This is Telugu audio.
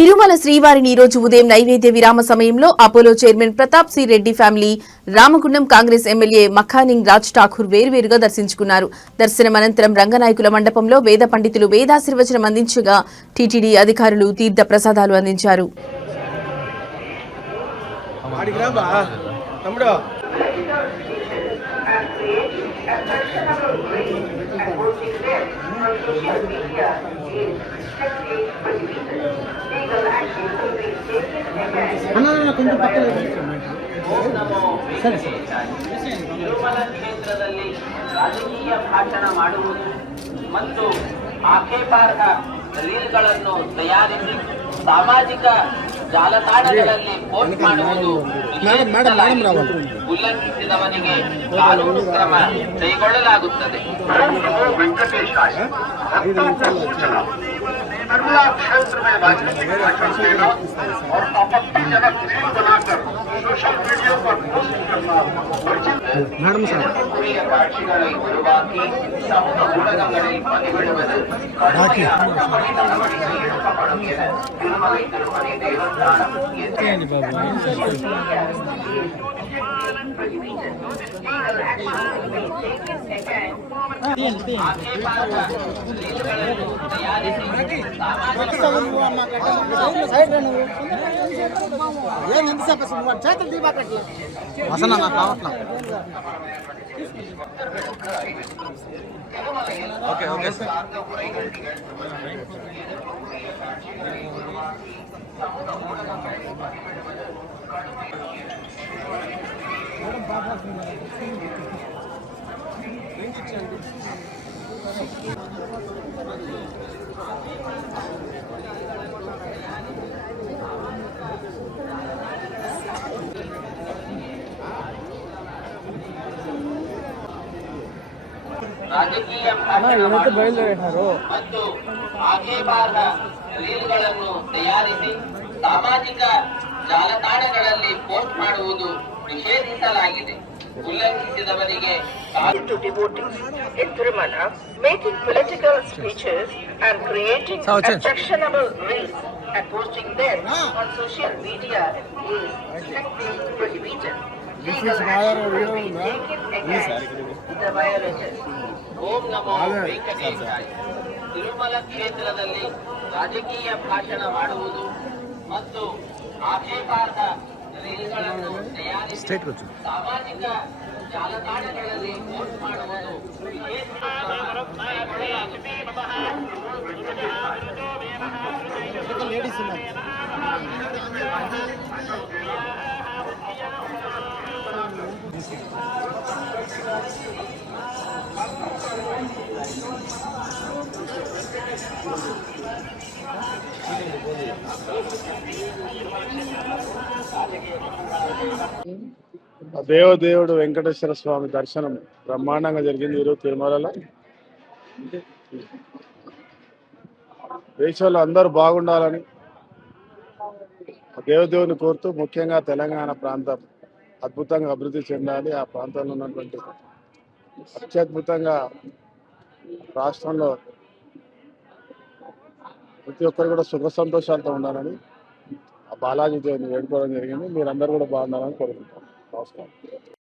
తిరుమల శ్రీవారిని ఈ రోజు ఉదయం నైవేద్య విరామ సమయంలో Apollo chairman Pratap C Reddy family, Ramagundam Congress MLA మఖానింగ్ రాజ్ ఠాకూర్ వేర్వేరుగా దర్శించుకున్నారు. దర్శనం అనంతరం రంగనాయకుల మండపంలో వేద పండితులు వేదాశీర్వచనం అందించగా టీటీడీ అధికారులు తీర్థ ప్రసాదాలు అందించారు. కొంచెం పక్కన ಸರಿ ಸರಿ ತಿರುಮಲ ಕ್ಷೇತ್ರದಲ್ಲಿ ರಾಜಕೀಯ ಭಾಷಣ ಮಾಡುವುದು ಮತ್ತು ಆಕ್ಷೇಪಾರ್ಹ ರೀಲ್ಗಳನ್ನು ತಯಾರಿಸಿ ಸಾಮಾಜಿಕ ಜಾಲತಾಣಗಳಲ್ಲಿ ಪೋಸ್ಟ್ ಮಾಡುವುದು ಉಲ್ಲಂಘಿಸಿದವನಿಗೆ ಕಾನೂನು ಕ್ರಮ ಕೈಗೊಳ್ಳಲಾಗುತ್ತದೆ. निर्मला क्षेत्र में राजनीतिक भाषण देना और आपत्तिजनक रील बनाकर सोशल मीडिया पर पोस्ट करना ಕಾಕ್ಷಿಗಳ ಉರುವಾಕಿ ಸಮೂಹ ಊಡಗಗಳಲ್ಲಿ ಪದಿಬಿಡುವುದು நடவடிக்கை எடுக்கப்படுகிறது. திருமலை திருப்பதி தேவஸ்தானம் వసన నాకు కావట్లా. Okay okay sir. ರಾಜಕೀಯ ಮತ್ತು ಆಕ್ಷೇಪಾರ್ಹ ರೀಲ್ಗಳನ್ನು ತಯಾರಿಸಿ ಸಾಮಾಜಿಕ ಜಾಲತಾಣಗಳಲ್ಲಿ ಪೋಸ್ಟ್ ಮಾಡುವುದು ನಿಷೇಧಿಸಲಾಗಿದೆ. ಉಲ್ಲಂಘಿಸಿದವರಿಗೆ to devotees in Tirumala, making political speeches and creating objectionable reels and posting them on social media is strictly prohibited. Legal action will be taken against the violators. ಓಂ ನಮೋ ವೆಂಕಟೇಶಾಯ. ತಿರುಮಲ ಕ್ಷೇತ್ರದಲ್ಲಿ ರಾಜಕೀಯ ಭಾಷಣ ಮಾಡುವುದು ಮತ್ತು ಆಕ್ಷೇಪಾರ್ಹ ರೀಲ್ಗಳನ್ನು ತಯಾರಿಸಿ ಸಾಮಾಜಿಕ ಜಾಲತಾಣಗಳಲ್ಲಿ ಪೋಸ್ಟ್ ಮಾಡುವುದು దేవదేవుడు వెంకటేశ్వర స్వామి దర్శనం బ్రహ్మాండంగా జరిగింది ఈరోజు తిరుమలలో. దేశంలో అందరూ బాగుండాలని దేవదేవుని కోరుతూ, ముఖ్యంగా తెలంగాణ ప్రాంతం అద్భుతంగా అభివృద్ధి చెందాలి. ఆ ప్రాంతంలో ఉన్నటువంటి అత్యద్భుతంగా రాష్ట్రంలో ప్రతి ఒక్కరు కూడా సుఖ సంతోషాలతో ఉండాలని ఆ బాలాజీ దేవుని వేడుకోవడం జరిగింది. మీరందరూ కూడా బాగుండాలని కోరుకుంటాం. నమస్కారం.